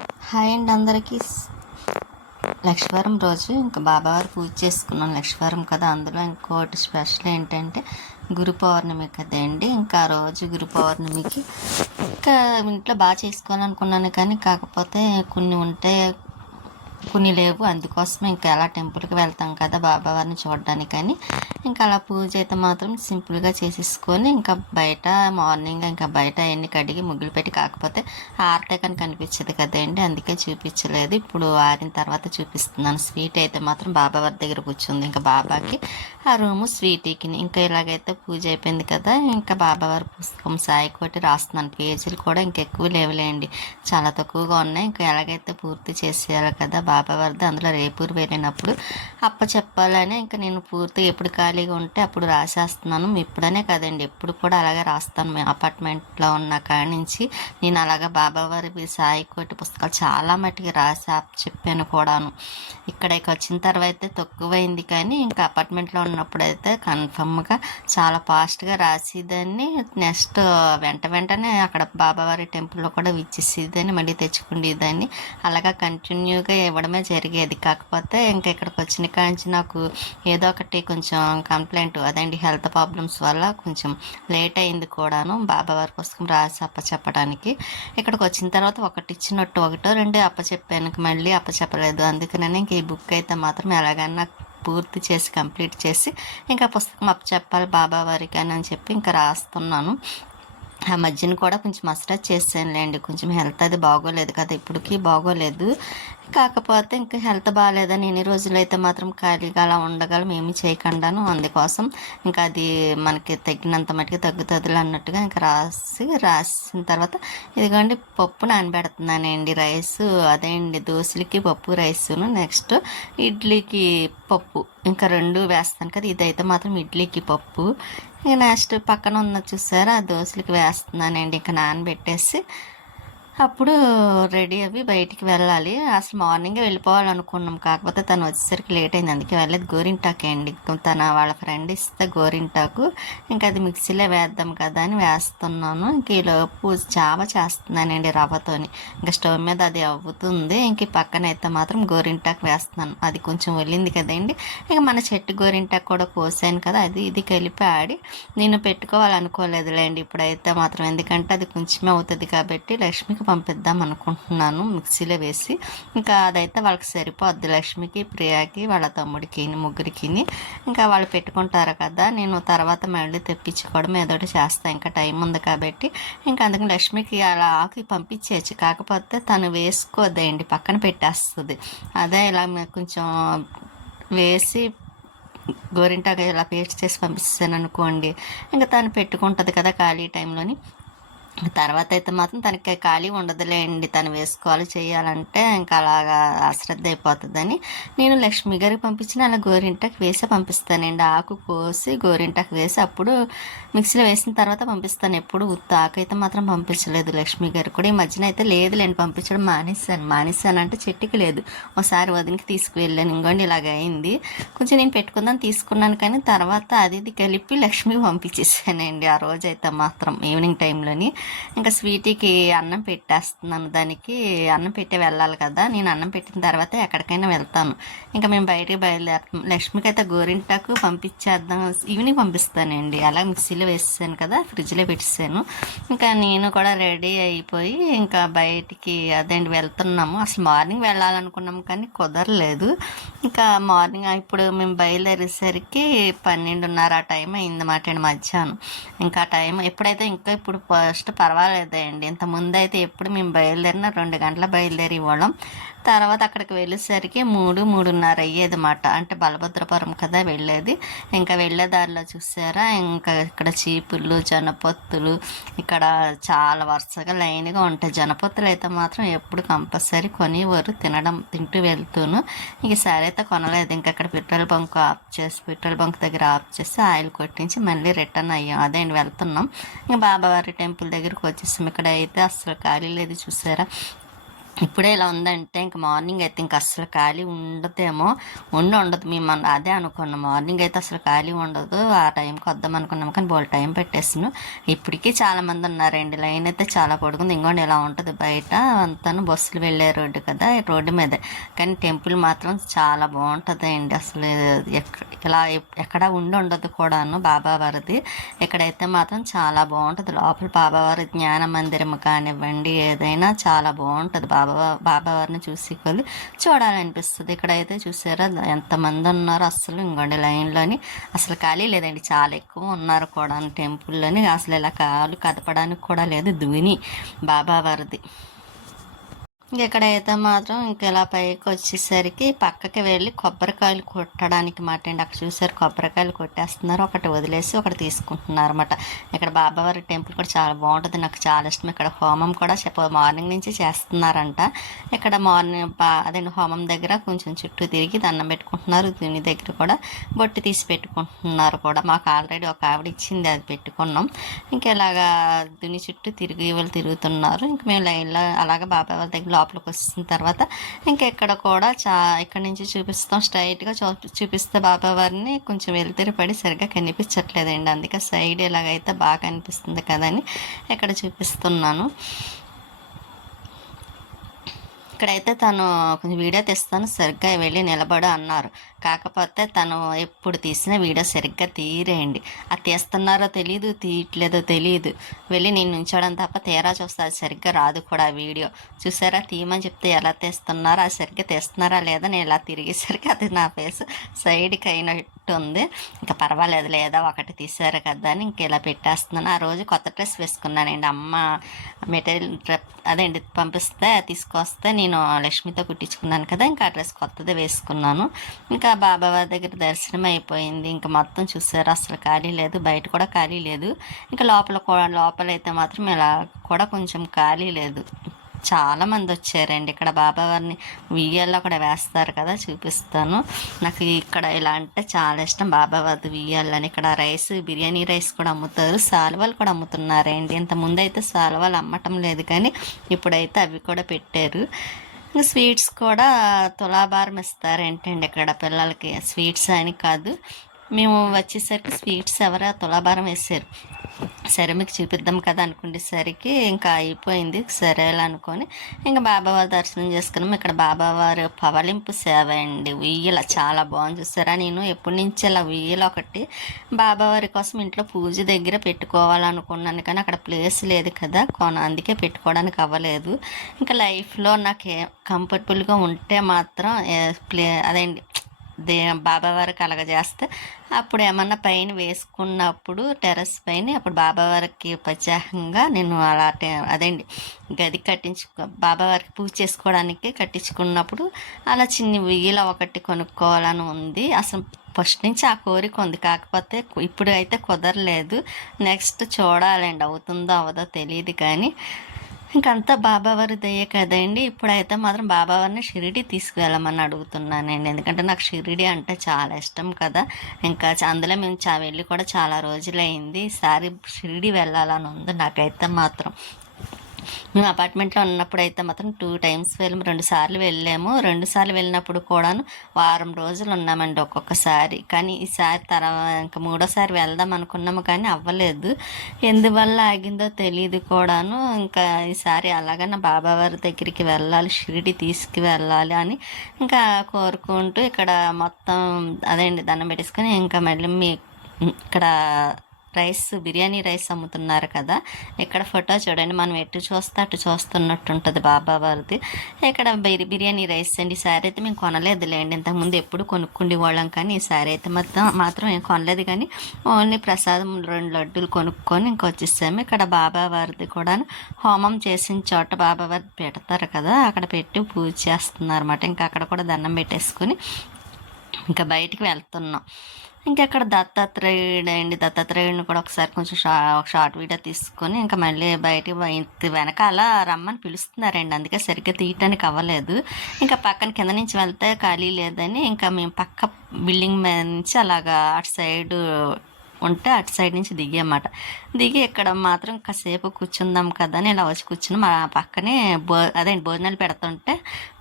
Hi అండి అందరికీ. లక్ష్మీవారం రోజు ఇంకా బాబావారు పూజ చేసుకున్నాం. లక్ష్మీవారం కదా. అందులో ఇంకోటి స్పెషల్ ఏంటంటే గురు పౌర్ణమి కదండి ఇంకా ఆ రోజు గురు పౌర్ణమికి ఇంకా ఇంట్లో బాగా చేసుకోవాలనుకున్నాను కానీ కాకపోతే కొన్ని ఉంటే కొన్ని లేవు. అందుకోసమే ఇంకా అలా టెంపుల్కి వెళ్తాం కదా బాబావారిని చూడడానికని. ఇంకా అలా పూజ అయితే మాత్రం సింపుల్గా చేసేసుకొని ఇంకా బయట మార్నింగ్ ఇంకా బయట అవన్నీ కడిగి ముగ్గులు పెట్టి కాకపోతే ఆరితే కానీ కనిపించదు కదండి. అందుకే చూపించలేదు. ఇప్పుడు ఆరిన తర్వాత చూపిస్తున్నాను. స్వీట్ అయితే మాత్రం బాబావారి దగ్గర కూర్చుంది. ఇంకా బాబాకి ఆ రూము స్వీటీకి ఇంకా ఇలాగైతే పూజ అయిపోయింది కదా. ఇంకా బాబావారి పుస్తకం సాయి కొట్టి రాస్తున్నాను. పేజీలు కూడా ఇంకెక్కువ లేవులేండి. చాలా తక్కువగా ఉన్నాయి. ఇంకా ఎలాగైతే పూర్తి చేసేయాలి కదా బాబావారిది అందులో రేపూరు వెళ్ళినప్పుడు అప్ప చెప్పాలని ఇంకా నేను పూర్తి ఎప్పుడు ఖాళీగా ఉంటే అప్పుడు రాసేస్తున్నాను. ఇప్పుడనే కదండి. ఎప్పుడు కూడా అలాగే రాస్తాను. మేము అపార్ట్మెంట్లో ఉన్న కాడి నుంచి నేను అలాగే బాబావారి సాయి కోటి పుస్తకాలు చాలా మట్టుకి రాసి అప్ప చెప్పాను కూడాను. ఇక్కడికి వచ్చిన తర్వాత అయితే తక్కువైంది కానీ ఇంకా అపార్ట్మెంట్లో ఉన్నప్పుడు అయితే కన్ఫర్మ్గా చాలా ఫాస్ట్గా రాసేదాన్ని. నెక్స్ట్ వెంట వెంటనే అక్కడ బాబావారి టెంపుల్లో కూడా విచ్చేసేదాన్ని మళ్ళీ తెచ్చుకునేదాన్ని. అలాగా కంటిన్యూగా అవ్వడమే జరిగేది. కాకపోతే ఇంకా ఇక్కడికి వచ్చిన కాంచి నాకు ఏదో ఒకటి కొంచెం కంప్లైంట్ అదండి హెల్త్ ప్రాబ్లమ్స్ వల్ల కొంచెం లేట్ అయింది కూడాను. బాబావారి పుస్తకం రాసి అప్పచెప్పడానికి. ఇక్కడికి వచ్చిన తర్వాత ఒకటి ఇచ్చినట్టు ఒకటో రెండు అప్పచెప్పాను. మళ్ళీ అప్పచెప్పలేదు. అందుకనే ఇంక ఈ బుక్ అయితే మాత్రం ఎలాగైనా పూర్తి చేసి కంప్లీట్ చేసి ఇంకా పుస్తకం అప్పచెప్పాలి బాబా వారికి అని అని చెప్పి ఇంకా రాస్తున్నాను. ఆ మధ్యన కూడా కొంచెం మసాజ్ చేసానులేండి కొంచెం హెల్త్ అది బాగోలేదు కదా. ఇప్పటికీ బాగోలేదు. కాకపోతే ఇంకా హెల్త్ బాగాలేదని ఎన్ని రోజులైతే మాత్రం ఖాళీగా అలా ఉండగలం ఏమి చేయకుండాను. అందుకోసం ఇంకా అది మనకి తగ్గినంత మటుకు తగ్గుతుంది అన్నట్టుగా ఇంకా రాసి రాసిన తర్వాత ఇదిగోండి పప్పు నానబెడుతున్నానండి రైస్ అదే అండి దోశలకి పప్పు రైసును నెక్స్ట్ ఇడ్లీకి పప్పు. ఇంకా రెండు వేస్తాను కదా ఇదైతే మాత్రం ఇడ్లీకి పప్పు. ఇంకా నెక్స్ట్ పక్కన ఉన్న చూసారా ఆ దోశలకి వేస్తున్నానండి. ఇంకా నానబెట్టేసి అప్పుడు రెడీ అవి బయటికి వెళ్ళాలి. అసలు మార్నింగే వెళ్ళిపోవాలనుకున్నాం. కాకపోతే తను వచ్చేసరికి లేట్ అయింది. అందుకే వెళ్ళేది గోరింటాకే అండి. తన వాళ్ళ ఫ్రెండ్ ఇస్తే గోరింటాకు. ఇంకా అది మిక్సీలో వేద్దాం కదా అని వేస్తున్నాను. ఇంక ఈలోపు చావ చేస్తున్నానండి రవ్వతోని. ఇంకా స్టవ్ మీద అది అవ్వుతుంది ఇంక పక్కన అయితే మాత్రం గోరింటాకు వేస్తున్నాను. అది కొంచెం వెళ్ళింది కదండి. ఇక మన చెట్టు గోరింటాకు కూడా కోసాను కదా. అది ఇది కలిపి ఆడి నేను పెట్టుకోవాలనుకోలేదులేండి. ఇప్పుడైతే మాత్రం. ఎందుకంటే అది కొంచెమే అవుతుంది కాబట్టి లక్ష్మికి పంపిద్దాం అనుకుంటున్నాను మిక్సీలో వేసి. ఇంకా అదైతే వాళ్ళకి సరిపోద్ది. లక్ష్మికి ప్రియాకి వాళ్ళ తమ్ముడికి ముగ్గురికి. ఇంకా వాళ్ళు పెట్టుకుంటారు కదా నేను తర్వాత మళ్ళీ తెప్పించుకోవడం ఏదోటి చేస్తాను ఇంకా టైం ఉంది కాబట్టి. ఇంకా అందుకని లక్ష్మికి అలా ఆకి పంపించేయచ్చు. కాకపోతే తను వేసుకోదండి పక్కన పెట్టేస్తుంది. అదే ఇలా కొంచెం వేసి గోరింటాకు ఇలా పేస్ట్ చేసి పంపిస్తాను అనుకోండి ఇంకా తను పెట్టుకుంటుంది కదా ఖాళీ టైంలోని. తర్వాత అయితే మాత్రం తనకి ఖాళీ ఉండదులేండి. తను వేసుకోవాలి చేయాలంటే ఇంకా అలాగా అశ్రద్ధ అయిపోతుందని నేను లక్ష్మి గారికి పంపించిన అలా గోరింటకు వేసి పంపిస్తానండి. ఆకు కోసి గోరింటకు వేసి అప్పుడు మిక్సీలో వేసిన తర్వాత పంపిస్తాను. ఎప్పుడు ఉత్త ఆకు అయితే మాత్రం పంపించలేదు లక్ష్మి గారు కూడా. ఈ మధ్యన అయితే లేదు లేని పంపించడం మానేశాను. మానేశాను అంటే చెట్టుకి లేదు. ఒకసారి వదినికి తీసుకువెళ్ళాను. ఇంకోండి ఇలాగ అయింది. కొంచెం నేను పెట్టుకుందాం తీసుకున్నాను కానీ తర్వాత అది ఇది కలిపి లక్ష్మికి పంపించేసానండి. ఆ రోజైతే మాత్రం ఈవినింగ్ టైంలోని. ఇంకా స్వీటీకి అన్నం పెట్టేస్తున్నాను దానికి. అన్నం పెట్టి వెళ్ళాలి కదా. నేను అన్నం పెట్టిన తర్వాత ఎక్కడికైనా వెళ్తాను. ఇంకా మేము బయటికి బయలుదేరుతాం లక్ష్మికి అయితే గోరింటాకు పంపించేద్దాం. ఈవినింగ్ పంపిస్తానండి. అలా మిక్సీలో వేసాను కదా ఫ్రిడ్జ్లో పెట్టేసాను. ఇంకా నేను కూడా రెడీ అయిపోయి ఇంకా బయటికి అదేంటి వెళ్తున్నాము. అసలు మార్నింగ్ వెళ్ళాలనుకున్నాము కానీ కుదరలేదు. ఇంకా మార్నింగ్ ఇప్పుడు మేము బయలుదేరేసరికి పన్నెండున్నర ఆ టైం అయిందన్నమాట అండి మధ్యాహ్నం. ఇంకా టైం ఎప్పుడైతే ఇంకా ఇప్పుడు ఫస్ట్ పర్వాలేదండి ఇంత ముందు అయితే ఎప్పుడు మేము బయలుదేరిన రెండు గంటల బయలుదేరి ఇవ్వడం తర్వాత అక్కడికి వెళ్ళేసరికి మూడు మూడున్నర అయ్యేదన్నమాట. అంటే బలభద్రపురం కదా వెళ్ళేది. ఇంకా వెళ్ళే దారిలో చూసారా ఇంకా ఇక్కడ చీపుళ్ళు జనపొత్తులు ఇక్కడ చాలా వరుసగా లైన్గా ఉంటాయి. జనపొత్తులు అయితే మాత్రం ఎప్పుడు కంపల్సరీ కొనివారు తినడం తింటూ వెళ్తూను. ఇంక సరే అయితే కొనలేదు. ఇంకా అక్కడ పెట్రోల్ బంక్ ఆఫ్ చేసి పెట్రోల్ బంక్ దగ్గర ఆఫ్ చేసి ఆయిల్ కొట్టించి మళ్ళీ రిటర్న్ అయ్యాం. అదే అండి వెళ్తున్నాం. ఇంకా బాబావారి టెంపుల్ దగ్గరికి వచ్చేసాం. ఇక్కడ అయితే అసలు ఖాళీ లేదు. చూసారా? ఇప్పుడే ఇలా ఉందంటే ఇంక మార్నింగ్ అయితే ఇంక అసలు ఖాళీ ఉండదేమో. ఉండి ఉండదు. మేము మన- అదే అనుకున్నాం. మార్నింగ్ అయితే అసలు ఖాళీ ఉండదు. ఆ టైంకి వద్దాం అనుకున్నాం కానీ బోల్ టైం పెట్టేసాను ఇప్పటికీ చాలామంది ఉన్నారు. ఉన్నారండి లైన్ అయితే చాలా పడుకుంది ఇంకోండి ఇలా ఉంటుంది బయట అంతాను బస్సులు వెళ్ళే రోడ్డు కదా రోడ్డు మీదే. కానీ టెంపుల్ మాత్రం చాలా బాగుంటుంది అండి అసలు ఇలా ఎక్కడ ఉండి ఉండదు కూడాను బాబావారిది ఇక్కడైతే మాత్రం చాలా బాగుంటుంది. లోపల బాబావారి జ్ఞాన మందిరం కానివ్వండి ఏదైనా చాలా బాగుంటుంది బాబా బాబావారిని చూసి కొలి చూడాలనిపిస్తుంది. ఇక్కడైతే చూసారా ఎంతమంది ఉన్నారు అసలు ఇంకోండి లైన్లోని. అసలు ఖాళీ లేదండి చాలా ఎక్కువ ఉన్నారు కూడా టెంపుల్లోని. అసలు ఇలా కాలు కదపడానికి కూడా లేదు దుని బాబా వారిది. ఇక్కడైతే మాత్రం ఇంక ఇలా పైకి వచ్చేసరికి పక్కకి వెళ్ళి కొబ్బరికాయలు కొట్టడానికి మాట అండి. అక్కడ చూసారు కొబ్బరికాయలు కొట్టేస్తున్నారు. ఒకటి వదిలేసి ఒకటి తీసుకుంటున్నారు అనమాట ఇక్కడ బాబావారి టెంపుల్ కూడా చాలా బాగుంటుంది. నాకు చాలా ఇష్టం. ఇక్కడ హోమం కూడా చెప్ప మార్నింగ్ నుంచి చేస్తున్నారంట. ఇక్కడ మార్నింగ్ బా అదే హోమం దగ్గర కొంచెం చుట్టూ తిరిగి దండం పెట్టుకుంటున్నారు. దీని దగ్గర కూడా బొట్టు తీసి పెట్టుకుంటున్నారు కూడా. మాకు ఆల్రెడీ ఒక ఆవిడ ఇచ్చింది. అది పెట్టుకున్నాం. ఇంకా ఇలాగా దుని చుట్టూ తిరిగి వాళ్ళు తిరుగుతున్నారు. ఇంక మేము లైన్లో అలాగే బాబావారి దగ్గర లోపలికి వచ్చిన తర్వాత ఇంకా ఇక్కడ కూడా చా ఇక్కడ నుంచి చూపిస్తాం. స్ట్రైట్గా చూ చూపిస్తే బాబా వారిని కొంచెం వెళ్తురు పడి సరిగ్గా కనిపించట్లేదండి. అందుకే సైడ్ ఎలాగైతే బాగా కనిపిస్తుంది కదని ఇక్కడ చూపిస్తున్నాను. ఇక్కడైతే తను కొంచెం వీడియో తీస్తాను సరిగ్గా వెళ్ళి నిలబడు అన్నారు. కాకపోతే తను ఎప్పుడు తీసిన వీడియో సరిగ్గా తీరేయండి అది తీస్తున్నారో తెలియదు తీయట్లేదో తెలియదు వెళ్ళి నేను ఉంచడం తప్ప తీరా చూస్తే అది సరిగ్గా రాదు కూడా ఆ వీడియో. చూసారా? తీయమని చెప్తే ఎలా తీస్తున్నారో? అది సరిగ్గా తీస్తున్నారా లేదా? నేను ఇలా తిరిగేసరికి అది నా ఫేస్ సైడ్కి అయినట్టు ఉంది. ఇంకా పర్వాలేదు లేదా ఒకటి తీసారు కదా అని ఇంక ఇలా పెట్టేస్తున్నాను. ఆ రోజు కొత్త డ్రెస్ వేసుకున్నానండి. అమ్మ మెటీరియల్ అదేంటి పంపిస్తే తీసుకొస్తే నేను నేను లక్ష్మితో కుట్టించుకున్నాను కదా ఇంకా ఆ డ్రెస్ కొత్తది వేసుకున్నాను. ఇంకా బాబావారి దగ్గర దర్శనం అయిపోయింది. ఇంకా మొత్తం చూసారు అసలు ఖాళీ లేదు బయట కూడా ఖాళీ లేదు. ఇంకా లోపల కూడా లోపల అయితే మాత్రం ఇలా కూడా కొంచెం ఖాళీ లేదు. చాలా మంది వచ్చారండి. ఇక్కడ బాబావారిని ఉయ్యాల్లో అక్కడ వేస్తారు కదా చూపిస్తాను. నాకు ఇక్కడ ఇలా అంటే చాలా ఇష్టం. బాబావారి ఉయ్యాలని ఇక్కడ రైస్ బిర్యానీ రైస్ కూడా అమ్ముతారు. సాల్వాలు కూడా అమ్ముతున్నారండి. ఇంతకుముందు అయితే సాల్వాలు అమ్మటం లేదు కానీ ఇప్పుడైతే అవి కూడా పెట్టారు. ఇంకా స్వీట్స్ కూడా తులాభారం ఇస్తారు ఏంటండి ఇక్కడ పిల్లలకి. స్వీట్స్ అని కాదు. మేము వచ్చేసరికి స్వీట్స్ ఎవరో? తులాభారం వేసారు సరే మీకు చూపిద్దాం కదా అనుకునేసరికి ఇంకా అయిపోయింది. సరేలా అనుకొని ఇంకా బాబావారి దర్శనం చేసుకున్నాం. ఇక్కడ బాబావారు పవలింపు సేవ అండి. ఉయ్యల చాలా బాగుంది చూసారా? నేను ఎప్పటి నుంచి ఇలా ఉయ్యల ఒకటి బాబావారి కోసం ఇంట్లో పూజ దగ్గర పెట్టుకోవాలనుకున్నాను కానీ అక్కడ ప్లేస్ లేదు కదా. కొన అందుకే పెట్టుకోవడానికి అవ్వలేదు. ఇంకా లైఫ్లో నాకు కంఫర్టబుల్గా ఉంటే మాత్రం ప్లే ప్లే అదేంటి దే బాబావారికి కలగజేస్తే అప్పుడు ఏమన్నా పైన వేసుకున్నప్పుడు టెర్రస్ పైన అప్పుడు బాబావారికి ప్రత్యేకంగా నేను అలా అదేండి గది కట్టించుకో బాబావారికి పూజ చేసుకోవడానికి కట్టించుకున్నప్పుడు అలా చిన్న ఉయ్యిల ఒకటి కొనుక్కోవాలని ఉంది. అసలు ఫస్ట్ నుంచి ఆ కోరిక ఉంది. కాకపోతే ఇప్పుడు అయితే కుదరలేదు. నెక్స్ట్ చూడాలండి అవుతుందో అవదో తెలియదు కానీ ఇంకంతా బాబావారి దయ్యే కదండి. ఇప్పుడైతే మాత్రం బాబావారిని షిరిడి తీసుకువెళ్ళమని అడుగుతున్నానండి. ఎందుకంటే నాకు షిరిడి అంటే చాలా ఇష్టం కదా. ఇంకా అందులో మేము చా వెళ్ళి కూడా చాలా రోజులైంది. ఈసారి షిరిడి వెళ్ళాలని ఉంది నాకైతే మాత్రం. మేము అపార్ట్మెంట్లో ఉన్నప్పుడు అయితే మాత్రం టూ టైమ్స్ వెళ్ళాము రెండు సార్లు వెళ్ళాము. రెండు సార్లు వెళ్ళినప్పుడు కూడాను వారం రోజులు ఉన్నామండి ఒక్కొక్కసారి. కానీ ఈసారి తర్వాత ఇంకా మూడోసారి వెళ్దాం అనుకున్నాము కానీ అవ్వలేదు. ఎందువల్ల ఆగిందో తెలియదు కూడాను. ఇంకా ఈసారి అలాగనే బాబావారి దగ్గరికి వెళ్ళాలి షిరిడి తీసుకువెళ్ళాలి అని ఇంకా కోరుకుంటూ ఇక్కడ మొత్తం అదే అండి దండం పెట్టేసుకొని ఇంకా మళ్ళీ మీ ఇక్కడ రైస్ బిర్యానీ రైస్ అమ్ముతున్నారు కదా. ఇక్కడ ఫోటో చూడండి. మనం ఎటు చూస్తే అటు చూస్తున్నట్టు ఉంటుంది బాబా వారిది. ఇక్కడ బిర్ బిర్యానీ రైస్ అండి. ఈ సారీ అయితే మేము కొనలేదులేండి. ఇంతకుముందు ఎప్పుడు కొనుక్కుండే వాళ్ళం కానీ ఈ సారీ అయితే మొత్తం మాత్రం ఏం కొనలేదు కానీ ఓన్లీ ప్రసాదం రెండు లడ్డూలు కొనుక్కొని ఇంక వచ్చేసాము. ఇక్కడ బాబా వారిది కూడా హోమం చేసిన చోట బాబా వారిది పెడతారు కదా. అక్కడ పెట్టి పూజ చేస్తున్నారు అనమాట ఇంకా అక్కడ కూడా దండం పెట్టేసుకొని ఇంకా బయటికి వెళ్తున్నాం. ఇంకా అక్కడ దత్తాత్రేయుడు అండి దత్తాత్రేయుడిని కూడా ఒకసారి కొంచెం షా ఒక షార్ట్ వీడియో తీసుకొని ఇంకా మళ్ళీ బయటికి ఇంత వెనకాల రమ్మని పిలుస్తున్నారండి. అందుకే సరిగ్గా తీయటానికి అవ్వలేదు. ఇంకా పక్కన కింద నుంచి వెళ్తే ఖాళీ లేదని ఇంకా మేము పక్క బిల్డింగ్ మీద నుంచి అలాగా అటు సైడ్ ఉంటే అటు సైడ్ నుంచి దిగామాట. దిగి ఇక్కడ మాత్రం కాసేపు కూర్చుందాం కదా అని ఇలా వచ్చి కూర్చుని మా పక్కనే భో అదే భోజనాలు పెడుతుంటే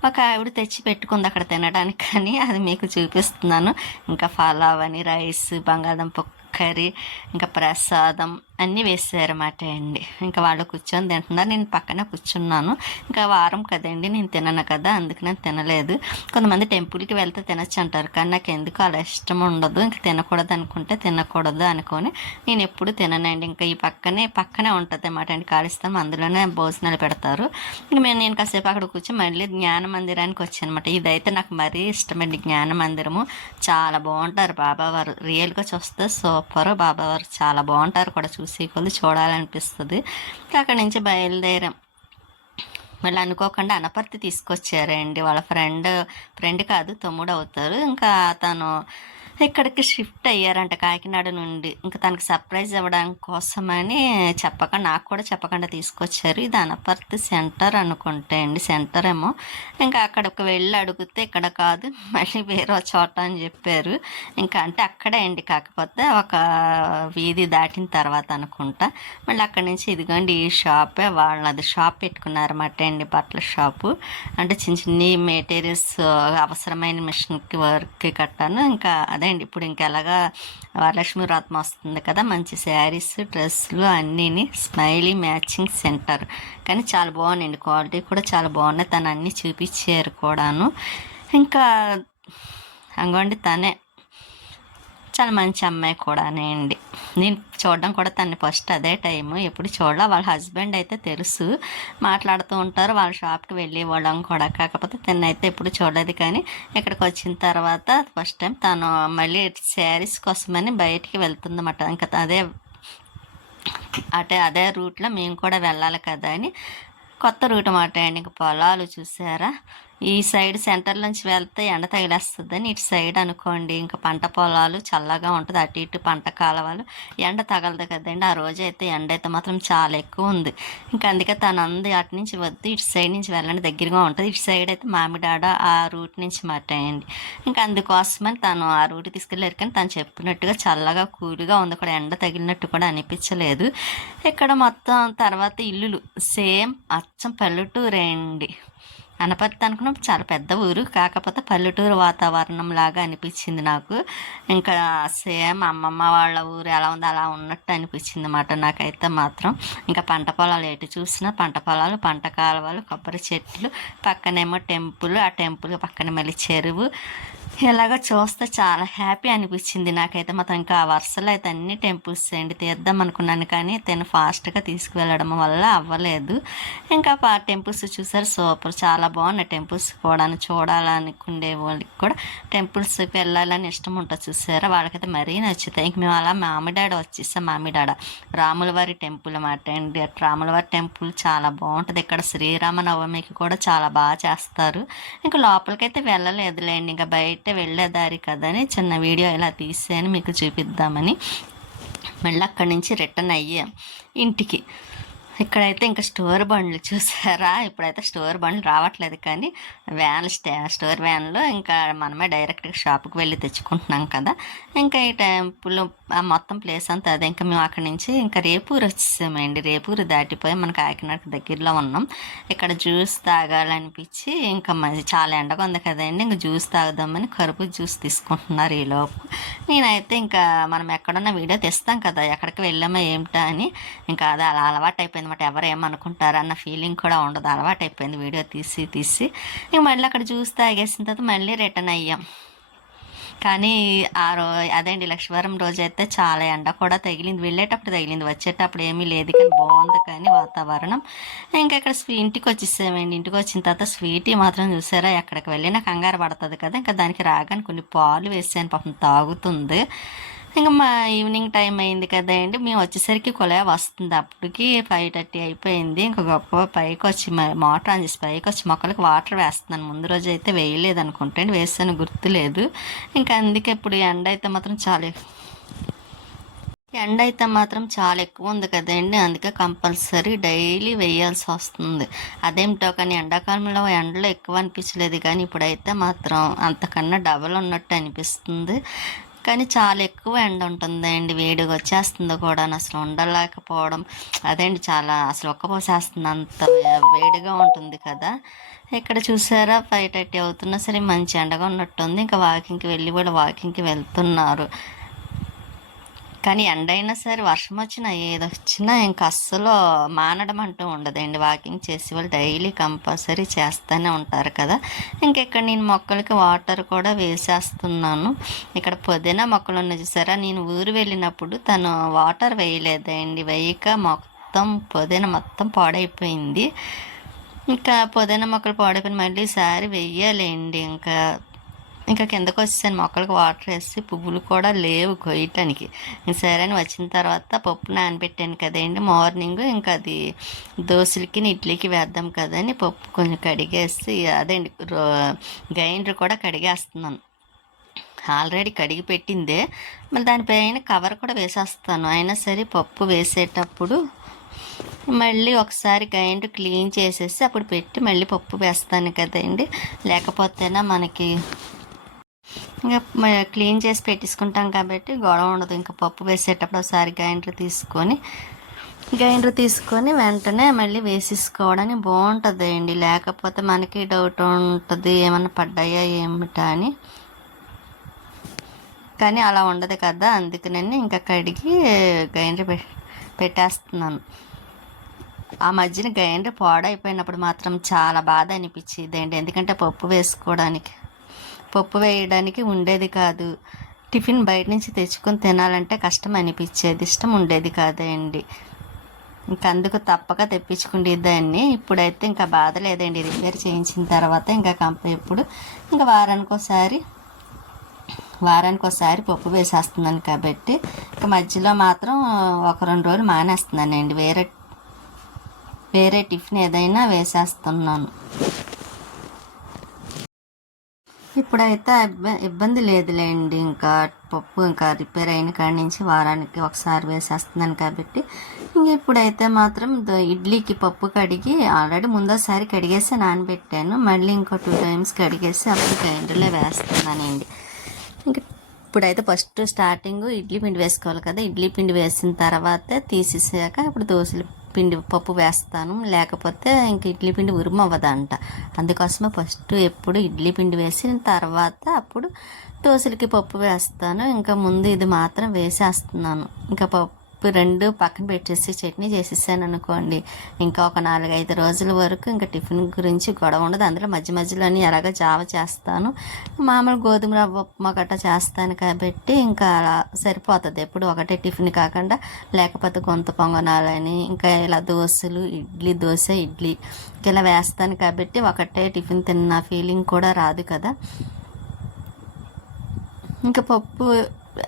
ఒక ఆవిడ తెచ్చి పెట్టుకుంది అక్కడ తినడానికి కానీ అది మీకు చూపిస్తున్నాను. ఇంకా ఫలావ్ అని రైస్ బంగాళదుంప కర్రీ ఇంకా ప్రసాదం అన్నీ వేసారన్నమాట అండి. ఇంకా వాళ్ళు కూర్చొని తింటున్నారు. నేను పక్కన కూర్చున్నాను. ఇంకా వారం కదండి నేను తినను కదా అందుకు నేను తినలేదు. కొంతమంది టెంపుల్కి వెళ్తే తినచ్చు అంటారు కానీ నాకు ఎందుకు అలా ఇష్టం ఉండదు. ఇంకా తినకూడదు అనుకుంటే తినకూడదు అనుకొని నేను ఎప్పుడు తిననండి. ఇంకా ఈ పక్కనే పక్కనే ఉంటుంది అన్నమాట అండి కాళిస్తాం అందులోనే భోజనాలు పెడతారు. ఇంకా మేము నేను కాసేపు అక్కడ కూర్చొని మళ్ళీ జ్ఞాన మందిరానికి వచ్చానమాట ఇదైతే నాకు మరీ ఇష్టమండి జ్ఞాన మందిరము. చాలా బాగుంటారు బాబావారు. రియల్గా చూస్తే సూపర్ బాబావారు. చాలా బాగుంటారు కూడా చూసి. కొద్ది చూడాలనిపిస్తుంది. అక్కడ అక్కడి నుంచి బయలుదేరాం. మళ్ళీ అనుకోకుండా అనపర్తి తీసుకొచ్చారండి. వాళ్ళ ఫ్రెండ్ ఫ్రెండ్ కాదు తమ్ముడు అవుతారు. ఇంకా తను ఇక్కడికి షిఫ్ట్ అయ్యారంట కాకినాడ నుండి. ఇంకా తనకి సర్ప్రైజ్ ఇవ్వడం కోసమని చెప్పకుండా నాకు కూడా చెప్పకుండా తీసుకొచ్చారు. ఇది అనపర్తి సెంటర్ అనుకుంటే అండి. సెంటర్ ఏమో. ఇంకా అక్కడికి వెళ్ళి అడిగితే ఇక్కడ కాదు మళ్ళీ వేరే చోట అని చెప్పారు. ఇంకా అంటే అక్కడే అండి. కాకపోతే ఒక వీధి దాటిన తర్వాత అనుకుంటా. మళ్ళీ అక్కడి నుంచి ఇదిగోండి ఈ షాపే వాళ్ళది. షాప్ పెట్టుకున్నారన్నమాట అండి బట్టల షాపు. అంటే చిన్న చిన్న మెటీరియల్స్ అవసరమైన మిషన్కి వర్క్కి కట్టాను. ఇంకా అదే అండి ఇప్పుడు ఇంకెలాగా వరలక్ష్మి వ్రతం వస్తుంది కదా మంచి శారీస్ డ్రెస్సులు అన్నీని స్మైలీ మ్యాచింగ్ సెంటర్. కానీ చాలా బాగున్నాయండి. క్వాలిటీ కూడా చాలా బాగున్నాయి. తను అన్నీ చూపించారు కూడాను. ఇంకా అంగోండి తనే. చాలా మంచి అమ్మాయి కూడానే అండి. నేను చూడడం కూడా తన్ని ఫస్ట్ అదే టైము ఎప్పుడు చూడాల వాళ్ళ హస్బెండ్ అయితే తెలుసు. మాట్లాడుతూ ఉంటారు వాళ్ళ షాప్కి వెళ్ళి వాళ్ళం కూడా. కాకపోతే తను అయితే ఎప్పుడు చూడలేదు కానీ ఇక్కడికి వచ్చిన తర్వాత ఫస్ట్ టైం తను మళ్ళీ శారీస్ కోసమని బయటికి వెళ్తుందన్నమాట. ఇంకా అదే అటే అదే రూట్లో మేము కూడా వెళ్ళాలి కదా అని కొత్త రూట్ మాట అండి. ఇంకా పొలాలు చూసారా? ఈ సైడ్ సెంటర్ నుంచి వెళ్తే ఎండ తగిలేస్తుందని ఇటు సైడ్ అనుకోండి ఇంకా పంట పొలాలు చల్లగా ఉంటుంది. అటు ఇటు పంట కాలవలు ఎండ తగలదు కదండి. ఆ రోజు అయితే ఎండ అయితే మాత్రం చాలా ఎక్కువ ఉంది. ఇంకా అందుకే తను అంది అటు నుంచి వద్దు ఇటు సైడ్ నుంచి వెళ్ళండి దగ్గరగా ఉంటుంది. ఇటు సైడ్ అయితే మామిడాడ ఆ రూట్ నుంచి మాట్లాడండి ఇంకా అందుకోసమని తను ఆ రూట్ తీసుకెళ్ళారు కానీ తను చెప్పినట్టుగా చల్లగా కూల్గా ఉంది. కూడా ఎండ తగిలినట్టు కూడా అనిపించలేదు. ఇక్కడ మొత్తం తర్వాత ఇల్లులు సేమ్ అచ్చం పల్లెటూరే అండి. అనపర్తి అనుకున్నాం చాలా పెద్ద ఊరు. కాకపోతే పల్లెటూరు వాతావరణం లాగా అనిపించింది నాకు. ఇంకా సేమ్ అమ్మమ్మ వాళ్ళ ఊరు ఎలా ఉందో అలా ఉన్నట్టు అనిపించింది అన్నమాట నాకైతే మాత్రం. ఇంకా పంట పొలాలు ఎటు చూసినా పంట పొలాలు పంట కాలువలు కొబ్బరి చెట్లు పక్కనేమో టెంపుల్ ఆ టెంపుల్ పక్కన మళ్ళీ చెరువు. ఇలాగ చూస్తే చాలా హ్యాపీ అనిపించింది నాకైతే. మాత్రం ఇంకా ఆ వరుసలో అయితే అన్ని టెంపుల్స్ అండి తీద్దాం అనుకున్నాను కానీ తను ఫాస్ట్గా తీసుకువెళ్ళడం వల్ల అవ్వలేదు. ఇంకా ఆ టెంపుల్స్ చూసారు సూపర్. చాలా బాగున్నాయి టెంపుల్స్ కూడా చూడాలనుకునే వాళ్ళకి కూడా టెంపుల్స్కి వెళ్ళాలని ఇష్టం ఉంటుంది చూసారా? వాళ్ళకైతే మరీ నచ్చుతాయి. ఇంక మేము అలా మామిడాడ వచ్చేసాం మామిడాడ. రాములవారి టెంపుల్ అన్నమాట అండి. రాములవారి టెంపుల్ చాలా బాగుంటుంది. ఇక్కడ శ్రీరామనవమికి కూడా చాలా బాగా చేస్తారు. ఇంకా లోపలికైతే వెళ్ళలేదులేండి ఇంకా బయట వెళ్ళే దారి కదని చిన్న వీడియో ఇలా తీసాను మీకు చూపిద్దామని మళ్ళీ అక్కడి నుంచి రిటర్న్ అయ్యాం ఇంటికి. ఇక్కడైతే ఇంకా స్టోర్ బండ్లు చూసారా? ఇప్పుడైతే స్టోర్ బండ్లు రావట్లేదు కానీ వ్యాన్ స్టే స్టోర్ వ్యాన్లో ఇంకా మనమే డైరెక్ట్గా షాప్కి వెళ్ళి తెచ్చుకుంటున్నాం కదా. ఇంకా ఈ టెంపుల్ మొత్తం ప్లేస్ అంతా అదే. ఇంకా మేము అక్కడి నుంచి ఇంకా రేపూరు వచ్చేసామండి. రేపూరు దాటిపోయి మన కాకినాడకు దగ్గరలో ఉన్నాం. ఇక్కడ జ్యూస్ తాగాలనిపించి ఇంకా మంచి చాలా ఎండగా ఉంది కదండి. ఇంకా జ్యూస్ తాగుదామని కరుపు జ్యూస్ తీసుకుంటున్నారు ఈలోపు నేనైతే ఇంకా మనం ఎక్కడున్న వీడియో తెస్తాం కదా ఎక్కడికి వెళ్ళామో ఏమిటా అని. ఇంకా అది అలా అలవాటు అయిపోయింది అనమాట ఎవరు ఏమనుకుంటారు అన్న ఫీలింగ్ కూడా ఉండదు. అలవాటు అయిపోయింది. వీడియో తీసి తీసి. ఇంక మళ్ళీ అక్కడ జ్యూస్ తాగేసిన తర్వాత మళ్ళీ రిటర్న్ అయ్యాం. కానీ ఆ రో అదేండి లక్ష్మీవారం రోజు అయితే చాలా ఎండ కూడా తగిలింది. వెళ్ళేటప్పుడు తగిలింది వచ్చేటప్పుడు ఏమీ లేదు. కానీ బాగుంది కానీ వాతావరణం. ఇంకా ఇక్కడ ఇంటికి వచ్చేసామండి ఇంటికి వచ్చిన తర్వాత స్వీటీ మాత్రం చూసారా? ఎక్కడికి వెళ్ళినా కంగారు పడుతుంది కదా. ఇంకా దానికి రాగానే కొన్ని పాలు వేసాను. పాపం తాగుతుంది. ఇంకా మా ఈవినింగ్ టైం అయింది కదా అండి. మేము వచ్చేసరికి కొలయ వస్తుంది. అప్పటికి ఫైవ్ థర్టీ అయిపోయింది. ఇంకా గొప్ప పైకి వచ్చి మోటార్ ఆన్ చేసి పైకి వచ్చి మొక్కలకు వాటర్ వేస్తున్నాను. ముందు రోజు అయితే వేయలేదు అనుకుంటే వేసాను గుర్తులేదు. ఇంకా అందుకే ఇప్పుడు ఎండ అయితే మాత్రం చాలా ఎండ అయితే మాత్రం చాలా ఎక్కువ ఉంది కదండి అందుకే కంపల్సరీ డైలీ వేయాల్సి వస్తుంది. అదేమిటో కానీ ఎండాకాలంలో ఎండలో ఎక్కువ అనిపించలేదు. కానీ ఇప్పుడైతే మాత్రం అంతకన్నా డబల్ ఉన్నట్టు అనిపిస్తుంది. కానీ చాలా ఎక్కువ ఎండ ఉంటుందండి. వేడిగా వచ్చేస్తుంది కూడా అసలు ఉండలేకపోవడం. అదేండి చాలా అసలు ఒక్కపోసేస్తుంది అంత వేడిగా ఉంటుంది కదా. ఇక్కడ చూసారా? ఫైవ్ థర్టీ అవుతున్నా సరే మంచి ఎండగా ఉన్నట్టుంది. ఇంకా వాకింగ్కి వెళ్ళి కూడా వాకింగ్కి వెళ్తున్నారు. కానీ ఎండ అయినా సరే వర్షం వచ్చినా ఏది వచ్చినా ఇంకా అస్సలు మానడం అంటూ ఉండదండి. వాకింగ్ చేసే వాళ్ళు డైలీ కంపల్సరీ చేస్తూనే ఉంటారు కదా. ఇంకెక్కడ నేను మొక్కలకి వాటర్ కూడా వేసేస్తున్నాను. ఇక్కడ పుదీనా మొక్కలు ఉన్నాయి చూసారా? నేను ఊరు వెళ్ళినప్పుడు తను వాటర్ వేయలేదండి. వేయక మొత్తం పుదీనా మొత్తం పాడైపోయింది. ఇంకా పుదీనా మొక్కలు పాడైపోయిన మళ్ళీ సారి వెయ్యాలండి. ఇంకా ఇంకా కిందకు వచ్చేసాను. మొక్కలకు వాటర్ వేసి పువ్వులు కూడా లేవు కొయ్యటానికి. సరే అని వచ్చిన తర్వాత పప్పు నానబెట్టాను కదండి. మార్నింగ్ ఇంకా అది దోశలకి ఇడ్లీకి వేద్దాం కదని పప్పు కొంచెం కడిగేసి అదేండి రో- గ్రైండర్ కూడా కడిగేస్తున్నాను. ఆల్రెడీ కడిగి పెట్టిందే. మళ్ళీ దానిపైన కవర్ కూడా వేసేస్తాను. అయినా సరే పప్పు వేసేటప్పుడు మళ్ళీ ఒకసారి గైండ్ క్లీన్ చేసేసి అప్పుడు పెట్టి మళ్ళీ పప్పు వేస్తాను కదండి. లేకపోతేనా మనకి ఇంకా క్లీన్ చేసి పెట్టేసుకుంటాం కాబట్టి గొడవ ఉండదు. ఇంకా పప్పు వేసేటప్పుడు ఒకసారి గ్రైండర్ తీసుకొని గ్రైండర్ తీసుకొని వెంటనే మళ్ళీ వేసేసుకోవడానికి బాగుంటుంది అండి. లేకపోతే మనకి డౌట్ ఉంటుంది ఏమైనా పడ్డాయా ఏమిటా అని. కానీ అలా ఉండదు కదా అందుకనే ఇంకా కడిగి గ్రైండర్ పె పెట్టేస్తున్నాను. ఆ మధ్యన గ్రైండర్ పాడైపోయినప్పుడు మాత్రం చాలా బాధ అనిపించేది అండి. ఎందుకంటే పప్పు వేసుకోవడానికి పప్పు వేయడానికి ఉండేది కాదు. టిఫిన్ బయట నుంచి తెచ్చుకొని తినాలంటే కష్టం అనిపించేది. ఇష్టం ఉండేది కాదండి. ఇంక అందుకు తప్పక తెప్పించుకునేదాన్ని ఇప్పుడైతే ఇంకా బాధ లేదండి. రిపేర్ చేయించిన తర్వాత ఇంకా కంప ఇప్పుడు ఇంకా వారానికి ఒకసారి వారానికి ఒకసారి పప్పు వేసేస్తున్నాను కాబట్టి ఇంకా మధ్యలో మాత్రం ఒక రెండు రోజులు మానేస్తున్నానండి. వేరే వేరే టిఫిన్ ఏదైనా వేసేస్తున్నాను. ఇప్పుడైతే ఇబ్బంది లేదులేండి. ఇంకా పప్పు ఇంకా రిపేర్ అయిన కాడి నుంచి వారానికి ఒకసారి వేసేస్తున్నాను కాబట్టి ఇంక ఇప్పుడైతే మాత్రం ఇడ్లీకి పప్పు కడిగి ఆల్రెడీ ముందోసారి కడిగేసి నానబెట్టాను. మళ్ళీ ఇంకో టూ టైమ్స్ కడిగేసి అప్పుడు గ్రైండర్లో వేస్తున్నానండి. ఇంకా ఇప్పుడైతే ఫస్ట్ స్టార్టింగ్ ఇడ్లీ పిండి వేసుకోవాలి కదా. ఇడ్లీ పిండి వేసిన తర్వాత తీసేసాక ఇప్పుడు దోశలు పిండి పప్పు వేస్తాను. లేకపోతే ఇంక ఇడ్లీ పిండి ఉరుము అవ్వదంట. అందుకోసమే ఫస్ట్ ఎప్పుడు ఇడ్లీ పిండి వేసిన తర్వాత అప్పుడు దోశలకి పప్పు వేస్తాను. ఇంకా ముందు ఇది మాత్రం వేసేస్తున్నాను. ఇంకా పప్పు రెండు పక్కన పెట్టేసి చట్నీ చేసేసాను అనుకోండి. ఇంకా ఒక నాలుగైదు రోజుల వరకు ఇంకా టిఫిన్ గురించి గొడవ ఉండదు. అందులో మధ్య మధ్యలోని ఎలాగ జావ చేస్తాను. మామూలు గోధుమ రవ్వ ఉప్మా గట్ట చేస్తాను కాబట్టి ఇంకా అలా సరిపోతుంది. ఎప్పుడు ఒకటే టిఫిన్ కాకుండా లేకపోతే గొంత పొంగనాలని ఇంకా ఇలా దోశలు ఇడ్లీ దోశ ఇడ్లీ ఇలా వేస్తాను కాబట్టి ఒకటే టిఫిన్ తిన్న ఫీలింగ్ కూడా రాదు కదా. ఇంకా పప్పు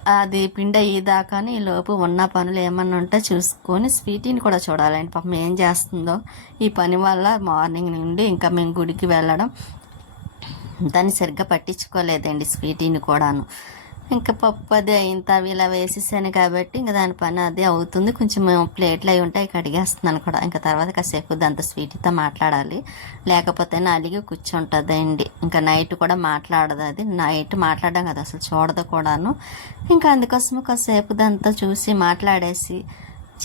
అది పిండి అయ్యేదాకాని ఈ లోపు ఉన్న పనులు ఏమన్నా ఉంటే చూసుకొని స్వీటీని కూడా చూడాలండి. పాపం ఏం చేస్తుందో. ఈ పని వల్ల మార్నింగ్ నుండి ఇంకా మేము గుడికి వెళ్ళడం దాన్ని సరిగ్గా పట్టించుకోలేదండి స్వీటీని కూడాను. ఇంకా పప్పు అది అయిన తవి ఇలా వేసేసాను కాబట్టి ఇంకా దాని పని అది అవుతుంది. కొంచెం ప్లేట్లు అయి ఉంటాయి. కడిగేస్తున్నాను కూడా. ఇంకా తర్వాత కాసేపు దాంతో స్వీట్తో మాట్లాడాలి. లేకపోతే అలిగి కూర్చుంటుందండి. ఇంకా నైట్ కూడా మాట్లాడదు అది. నైట్ మాట్లాడడం కదా. అసలు చూడదు కూడాను. ఇంకా అందుకోసం కాసేపు దాంతో చూసి మాట్లాడేసి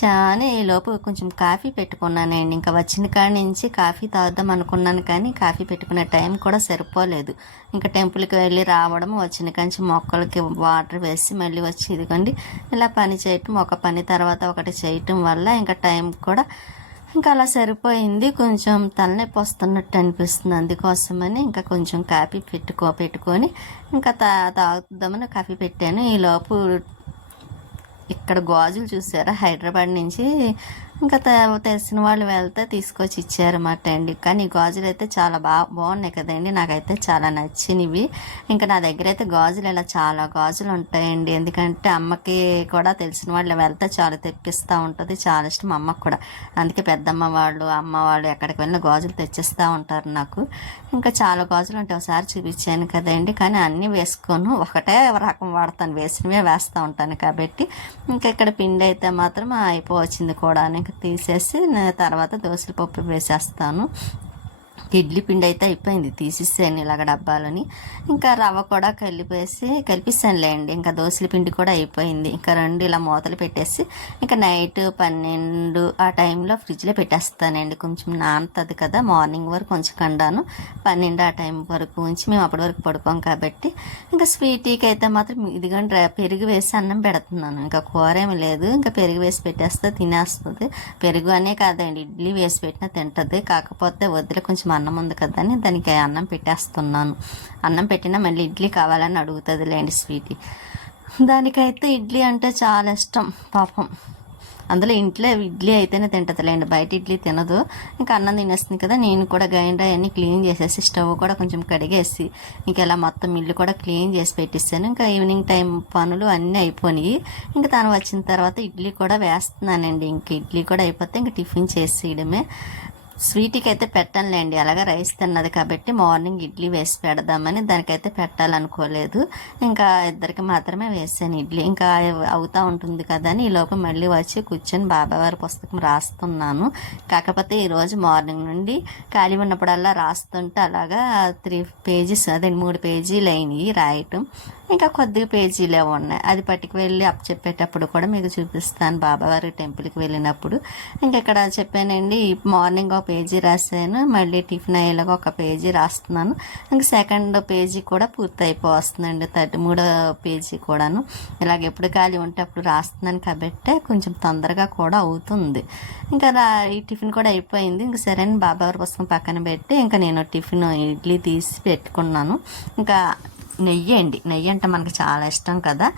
చాలా ఈ లోపు కొంచెం కాఫీ పెట్టుకున్నానండి. ఇంకా వచ్చిన కాడి నుంచి కాఫీ తాగుదాం అనుకున్నాను కానీ కాఫీ పెట్టుకునే టైం కూడా సరిపోలేదు. ఇంకా టెంపుల్కి వెళ్ళి రావడం వచ్చిన కాంచి మొక్కలకి వాటర్ వేసి మళ్ళీ వచ్చి ఇదిగోండి ఇలా పని చేయటం ఒక పని తర్వాత ఒకటి చేయటం వల్ల ఇంకా టైం కూడా ఇంకా అలా సరిపోయింది. కొంచెం తలనొప్పి వస్తున్నట్టు అనిపిస్తుంది. అందుకోసమని ఇంకా కొంచెం కాఫీ పెట్టుకో పెట్టుకొని ఇంకా తా తాగుదామని కాఫీ పెట్టాను. ఈ లోపు ఇక్కడ గాజులు చూసారా? హైదరాబాద్ నుంచి ఇంకా తెలిసిన వాళ్ళు వెళ్తే తీసుకొచ్చి ఇచ్చారన్నమాట అండి. కానీ గాజులు అయితే చాలా బాగా బాగున్నాయి కదండి. నాకైతే చాలా నచ్చినవి. ఇంకా నా దగ్గర అయితే గాజులు ఇలా చాలా గాజులు ఉంటాయండి. ఎందుకంటే అమ్మకి కూడా తెలిసిన వాళ్ళు వెళ్తే చాలా తెప్పిస్తూ ఉంటుంది. చాలా ఇష్టం అమ్మకు కూడా. అందుకే పెద్దమ్మ వాళ్ళు అమ్మ వాళ్ళు ఎక్కడికి వెళ్ళిన గాజులు తెచ్చిస్తూ ఉంటారు నాకు. ఇంకా చాలా గాజులు ఉంటాయి ఒకసారి చూపించాను కదండి. కానీ అన్నీ వేసుకోను. ఒకటే రకం వాడతాను. వేసినవే వేస్తూ ఉంటాను కాబట్టి. ఇంకా ఇక్కడ పిండి అయితే మాత్రం అయిపోవచ్చింది కూడా ఇంకా తీసేసి నేను తర్వాత దోశల పప్పు వేసేస్తాను. ఇడ్లీ పిండి అయితే అయిపోయింది. తీసేసాను ఇలాగ డబ్బాలని. ఇంకా రవ్వ కూడా కలిపేసి కలిపిస్తానులేండి ఇంకా దోశల పిండి కూడా అయిపోయింది. ఇంకా రెండు ఇలా మూతలు పెట్టేసి ఇంకా నైట్ పన్నెండు ఆ టైంలో ఫ్రిడ్జ్లో పెట్టేస్తానండి. కొంచెం నానుతుంది కదా మార్నింగ్ వరకు కొంచెం కండాను. పన్నెండు ఆ టైం వరకు ఉంచి మేము అప్పటి వరకు పడుకోం కాబట్టి. ఇంకా స్వీటీకి అయితే మాత్రం ఇదిగోండి పెరుగు వేసి అన్నం పెడుతున్నాను. ఇంకా కూర ఏమి లేదు. ఇంకా పెరుగు వేసి పెట్టేస్తే తినేస్తుంది. పెరుగు అనే కాదండి ఇడ్లీ వేసి పెట్టినా తింటుంది. కాకపోతే వదిలే కొంచెం అన్నం ఉంది కదని దానికి అన్నం పెట్టేస్తున్నాను. అన్నం పెట్టినా మళ్ళీ ఇడ్లీ కావాలని అడుగుతుంది లేండి స్వీటీ. దానికైతే ఇడ్లీ అంటే చాలా ఇష్టం పాపం. అందులో ఇంట్లో ఇడ్లీ అయితేనే తింటదిలేండి. బయట ఇడ్లీ తినదు. ఇంకా అన్నం తినేస్తుంది కదా నేను కూడా గ్రైండర్ అవన్నీ క్లీన్ చేసేసి స్టవ్ కూడా కొంచెం కడిగేసి ఇంకా ఇలా మొత్తం ఇల్లు కూడా క్లీన్ చేసి పెట్టిస్తాను ఇంకా ఈవినింగ్ టైం పనులు అన్నీ అయిపోయినాయి. ఇంకా తను వచ్చిన తర్వాత ఇడ్లీ కూడా వేస్తున్నానండి. ఇంక ఇడ్లీ కూడా అయిపోతే ఇంకా టిఫిన్ చేసేయడమే. స్వీట్కి అయితే పెట్టనులేండి. అలాగే రైస్ తిన్నది కాబట్టి మార్నింగ్ ఇడ్లీ వేసి పెడదామని దానికైతే పెట్టాలనుకోలేదు. ఇంకా ఇద్దరికి మాత్రమే వేసాను ఇడ్లీ. ఇంకా అవుతా ఉంటుంది కదా అని ఈ మళ్ళీ వచ్చి కూర్చొని బాబావారి పుస్తకం రాస్తున్నాను. కాకపోతే ఈరోజు మార్నింగ్ నుండి ఖాళీ ఉన్నప్పుడల్లా రాస్తుంటే అలాగా త్రీ పేజెస్ అదే మూడు పేజీలు అయినాయి రాయటం. ఇంకా కొద్దిగా పేజీలే ఉన్నాయి. అది పట్టుకు వెళ్ళి అప్ చెప్పేటప్పుడు కూడా మీకు చూపిస్తాను. బాబావారి టెంపుల్కి వెళ్ళినప్పుడు. ఇంకా ఇక్కడ చెప్పానండి మార్నింగ్ ఒక పేజీ రాశాను. మళ్ళీ టిఫిన్ అయ్యేలాగా ఒక పేజీ రాస్తున్నాను. ఇంకా సెకండ్ పేజీ కూడా పూర్తి అయిపోతుందండి థర్టీ మూడో పేజీ కూడాను. ఇలాగ ఎప్పుడు ఖాళీ ఉంటే అప్పుడు రాస్తున్నాను కాబట్టి కొంచెం తొందరగా కూడా అవుతుంది. ఇంకా రా ఈ టిఫిన్ కూడా అయిపోయింది. ఇంకా సరే అని బాబావారి పుస్తకం పక్కన పెట్టి ఇంకా నేను టిఫిన్ ఇడ్లీ తీసి పెట్టుకున్నాను. ఇంకా నెయ్యి అండి. నెయ్యి అంటే మనకి చాలా ఇష్టం కదా.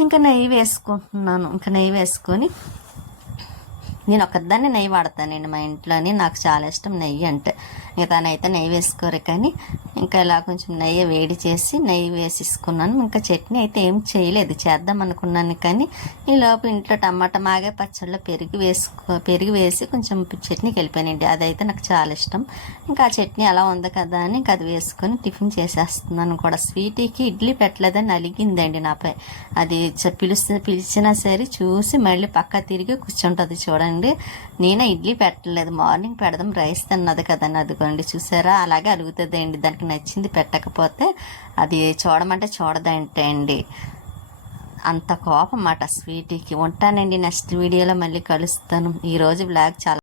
ఇంకా నెయ్యి వేసుకుంటున్నాను. ఇంకా నెయ్యి వేసుకొని నేను ఒక్కదాన్ని నెయ్యి వాడతానండి మా ఇంట్లోని. నాకు చాలా ఇష్టం నెయ్యి అంటే. ఇంకా తనైతే నెయ్యి వేసుకోరు కానీ ఇంకా ఇలా కొంచెం నెయ్యి వేడి చేసి నెయ్యి వేసేసుకున్నాను. ఇంకా చట్నీ అయితే ఏం చేయలేదు చేద్దాం అనుకున్నాను కానీ ఈ లోపు ఇంట్లో టమాటా మాగే పచ్చళ్ళలో పెరుగు వేసుకో పెరుగు వేసి కొంచెం చట్నీకి వెళ్ళిపోయానండి. అదైతే నాకు చాలా ఇష్టం. ఇంకా ఆ చట్నీ అలా ఉంది కదా అని ఇంకా అది వేసుకొని టిఫిన్ చేసేస్తున్నాను కూడా. స్వీటీకి ఇడ్లీ పెట్టలేదని అలిగిందండి నాపై. అది పిలిస్తే పిలిచినా సరే చూసి మళ్ళీ పక్క తిరిగి కూర్చుంటుంది చూడండి. నేనే ఇడ్లీ పెట్టలేదు. మార్నింగ్ పెడదాం రైస్ తిన్నది కదండి అనుకోండి చూసారా? అలాగే అలుగుతుందండి దానికి నచ్చింది పెట్టకపోతే అది చూడమంటే చూడదంటే అండి అంత కోపం మాట స్వీటీకి. ఉంటానండి నెక్స్ట్ వీడియోలో మళ్ళీ కలుస్తాను. ఈరోజు బ్లాగ్ చాలా